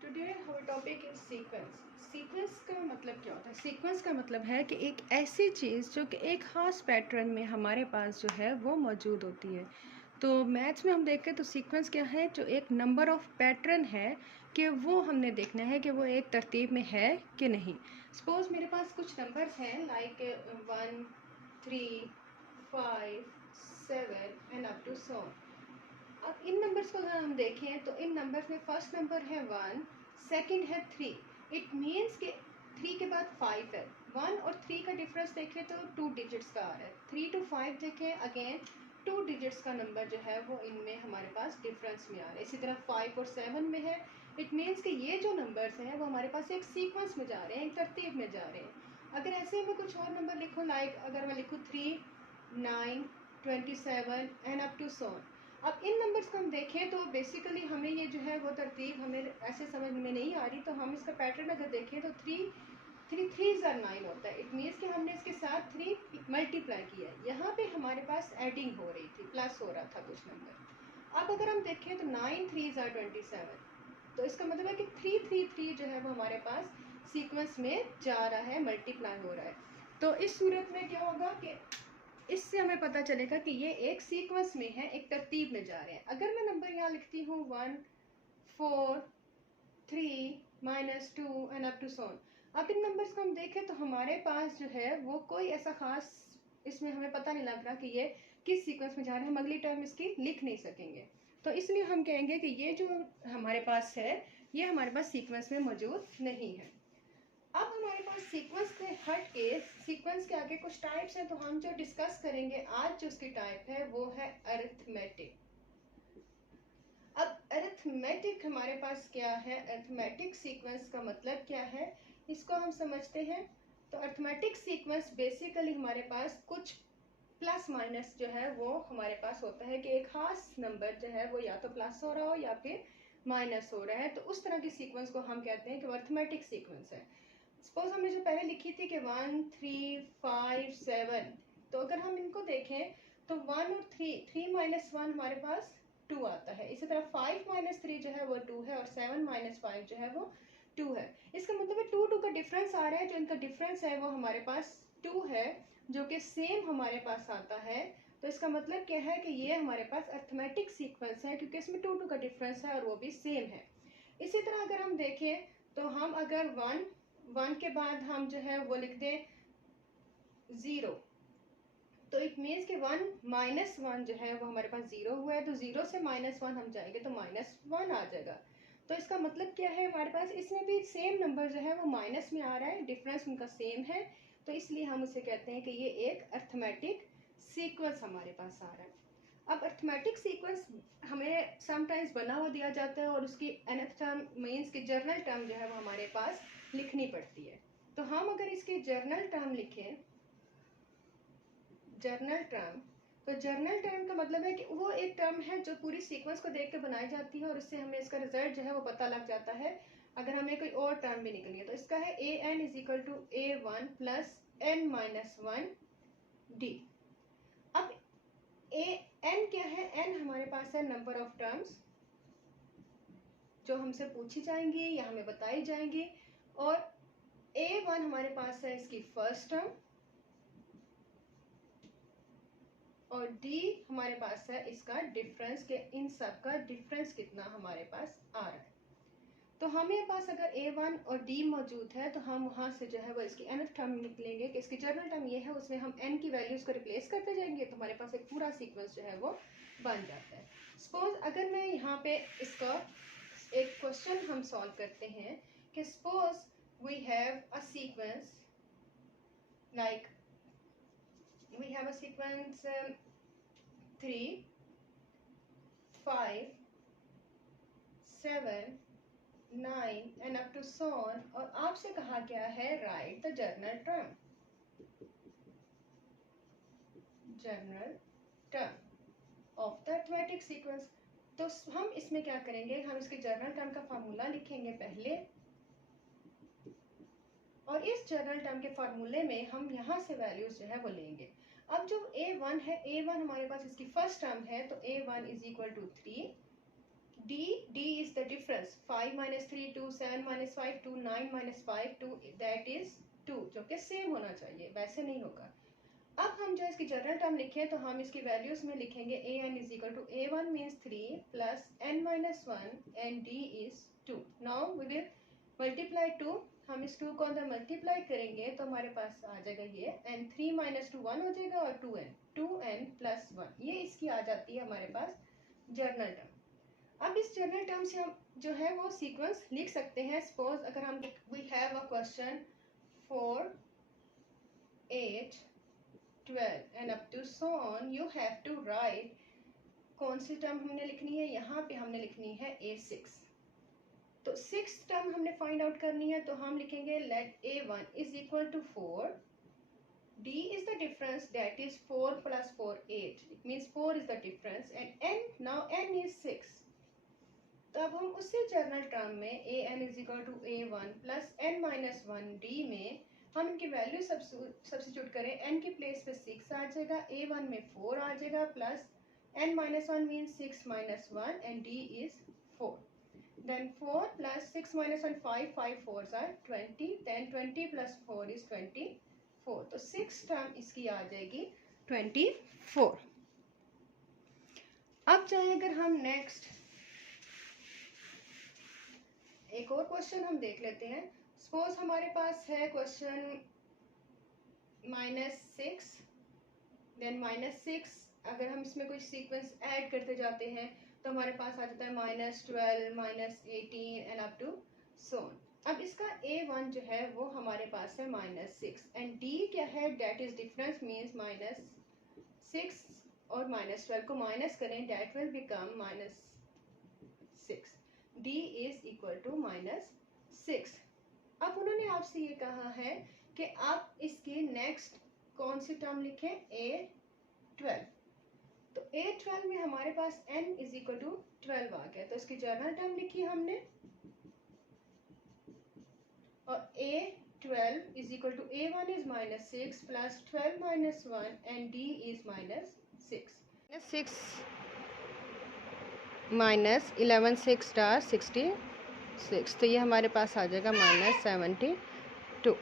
Today our topic is sequence. Sequence का मतलब क्या होता है? सीक्वेंस का मतलब है कि एक ऐसी चीज़ जो कि एक ख़ास पैटर्न में हमारे पास जो है वो मौजूद होती है। तो मैथ्स में हम देखें तो सीक्वेंस क्या है? जो एक नंबर ऑफ पैटर्न है कि वो हमने देखना है कि वो एक तरतीब में है कि नहीं। सपोज मेरे पास कुछ नंबर्स हैं लाइक 1 3 5 7 एंड अप टू सो। अब इन नंबर्स को अगर हम देखें तो इन नंबर्स में फर्स्ट नंबर है 1, सेकंड है 3। इट मीन्स कि 3 के बाद 5 है। 1 और 3 का डिफरेंस देखें तो 2 डिजिट्स का आ रहा है। 3 to 5 देखें अगेन 2 डिजिट्स का नंबर जो है वो इनमें हमारे पास डिफरेंस में आ रहा है। इसी तरह 5 और 7 में है। इट मीन्स कि ये जो नंबर्स हैं वो हमारे पास एक सीक्वेंस में जा रहे हैं, एक तरतीब में जा रहे हैं। अगर ऐसे ही मैं कुछ और नंबर लिखूँ लाइक अगर मैं लिखूँ 3 9 27 एंड अप टू सो। अब इन नंबर्स को हम देखें तो बेसिकली हमें ये जो है वो तरतीब हमें ऐसे समझ में नहीं आ रही। तो हम इसका पैटर्न अगर देखें तो 3 3 ज़र 9 होता है। इट मीन्स कि हमने इसके साथ 3 मल्टीप्लाई किया है। यहाँ पे हमारे पास एडिंग हो रही थी, प्लस हो रहा था कुछ नंबर। अब अगर हम देखें तो 9 3 ज़र 27, तो इसका मतलब है कि 3 3 3 जो है वो हमारे पास सीक्वेंस में जा रहा है, मल्टीप्लाई हो रहा है। तो इस सूरत में क्या होगा कि इससे हमें पता चलेगा कि ये एक सीक्वेंस में है, एक तरतीब में जा रहे हैं। अगर मैं नंबर यहाँ लिखती हूँ 1 4 3 -2 and up to so on. अब इन नंबर्स को हम देखें तो हमारे पास जो है वो कोई ऐसा खास इसमें हमें पता नहीं लग रहा कि ये किस सीक्वेंस में जा रहे हैं। हम अगली टाइम इसकी लिख नहीं सकेंगे। तो इसलिए हम कहेंगे कि ये जो हमारे पास है ये हमारे पास सीक्वेंस में मौजूद नहीं है। अब हमारे पास सीक्वेंस से हट के सीक्वेंस के आगे कुछ टाइप्स हैं। तो हम जो डिस्कस करेंगे आज जो उसकी टाइप है वो है अरिथमेटिक। अब अरिथमेटिक हमारे पास क्या है? अरिथमेटिक सीक्वेंस का मतलब क्या है इसको हम समझते हैं। तो अरिथमेटिक सीक्वेंस बेसिकली हमारे पास कुछ प्लस माइनस जो है वो हमारे पास होता है कि एक खास नंबर जो है वो या तो प्लस हो रहा हो या फिर माइनस हो रहा है। तो उस तरह की सीक्वेंस को हम कहते हैं कि अरिथमेटिक सीक्वेंस है। सपोज हमने जो पहले लिखी थी कि 1 3 5 7, तो अगर हम इनको देखें तो 1 और 3 -1 हमारे पास 2 आता है। इसी तरह 5 -3 जो है वो 2 है और 7 -5 जो है वो 2 है। इसका मतलब है 2 का डिफरेंस आ रहा है। जो इनका डिफरेंस है वो हमारे पास 2 है जो कि सेम हमारे पास आता है। तो इसका मतलब क्या है कि ये हमारे पास अरिथमेटिक सीक्वेंस है क्योंकि इसमें 2 का डिफरेंस है और वो भी सेम है। इसी तरह अगर हम देखें तो हम अगर 1 के बाद हम जो है वो लिख दें 0, तो इट मीन्स कि 1 -1 जो है वो हमारे पास 0 हुआ है। तो 0 से -1 हम जाएंगे तो -1 आ जाएगा। तो इसका मतलब क्या है? हमारे पास इसमें भी सेम नंबर जो है वो माइनस में आ रहा है, डिफरेंस उनका सेम है। तो इसलिए हम उसे कहते हैं कि ये एक अरिथमेटिक सीक्वेंस हमारे पास आ रहा है। अब अरिथमेटिक सीक्वेंस हमें समटाइम्स बना हुआ दिया जाता है और उसकी nth टर्म मीन्स की जर्नल टर्म जो है वो हमारे पास लिखनी पड़ती है। तो हम अगर इसकी जर्नल टर्म लिखें, जर्नल टर्म, तो जर्नल टर्म का मतलब है कि वो एक टर्म है जो पूरी सीक्वेंस को देख के बनाई जाती है और उससे हमें इसका रिजल्ट जो है वो पता लग जाता है अगर हमें कोई और टर्म भी निकली है। तो इसका है an = a1 + n-1 d। अब n क्या है? n हमारे पास है नंबर ऑफ टर्म्स जो हमसे पूछी जाएंगी या हमें बताई जाएंगी। और a1 हमारे पास है इसकी फर्स्ट टर्म और d हमारे पास है इसका डिफरेंस के इन सब का डिफरेंस कितना हमारे पास आ रहा है। तो हमें पास अगर a1 और d मौजूद है तो हम वहां से जो है वो इसकी nth टर्म निकलेंगे कि इसकी जर्नल टर्म ये है, उसमें हम n की वैल्यूज को रिप्लेस करते जाएंगे तो हमारे पास एक पूरा सीक्वेंस जो है वो बन जाता है। सपोज अगर मैं यहाँ पे इसका एक क्वेश्चन हम सॉल्व करते हैं कि suppose we have a sequence like we have a sequence 3 5 7 9 and up to so on। और आपसे कहा गया है right the journal term, journal term of the arithmetic sequence. तो हम इसमें क्या करेंगे? हम इसके जर्नल टर्म का फार्मूला लिखेंगे पहले और इस जर्नल टर्म के फार्मूले में हम यहाँ से वैल्यूज जो है वो लेंगे। अब जो a1 है, a1 हमारे पास इसकी फर्स्ट टर्म है, तो a1 is equal to 3, d is the difference, 5 minus 3 2, 7 minus 5 2, 9 minus 5 2, that is 2, जो कि सेम होना चाहिए, वैसे नहीं होगा। अब हम जो इसकी जनरल टर्म लिखें तो हम इसकी वैल्यूज में लिखेंगे an is equal to a1 means 3 plus n minus 1 and d is 2. Now we will multiply 2, हम इस 2 को अंदर मल्टीप्लाई करेंगे तो हमारे पास आ जाएगा ये, and 3 minus 2 1 हो जाएगा और 2n plus 1, ये इसकी आ जाती है हमारे पास जनरल टर्म। अब इस जनरल टर्म से हम जो है वो सीक्वेंस लिख सकते हैं। सपोज अगर हम we have a question 4 8 12 and up to so on, you have to write कौन सी टर्म हमने लिखनी है, यहाँ पे हमने लिखनी है a6। तो 6 टर्म हमने फाइंड आउट करनी है, तो हम लिखेंगे let a1 is equal to 4, d is the difference, that is 4 plus 4 8, it means 4 is the difference, and n, now n is 6। तो अब हम उसी जनरल टर्म में an is equal to a1 plus n minus 1 d में हम इनकी value substitute करें, n की प्लेस पे 6 आ जाएगा, a1 में 4 आ जाएगा, plus n minus 1 means 6 minus 1 and d is 4, then 4 plus 6 minus 1 5, 5 4s are 20, then 20 plus 4 is 24, तो 6 टर्म इसकी आ जाएगी 24। अब चाहे अगर हम नेक्स्ट एक और क्वेश्चन हम देख लेते हैं। सपोज हमारे पास है क्वेश्चन -6, देन -6, अगर हम इसमें कोई सीक्वेंस ऐड करते जाते हैं तो हमारे पास आ जाता है -12 -18 and up to so on. अब इसका a1 जो है वो हमारे पास है -6 एंड d क्या है, डेट इज डिफरेंस मीन्स -6 और -12 को माइनस करें, that will become -6, d is equal to -6। अब उन्होंने आपसे ये कहा है कि आप इसकी नेक्स्ट कौन सी टर्म लिखें, a12। तो a12 में हमारे पास n इज इक्वल टू 12 आ गया, तो इसकी जनरल टर्म लिखी हमने, और a12 is equal to a1 is -6 plus 12 minus 1 and d is -6। 6 minus 11 6 star 66, तो ये हमारे पास आ जाएगा -72।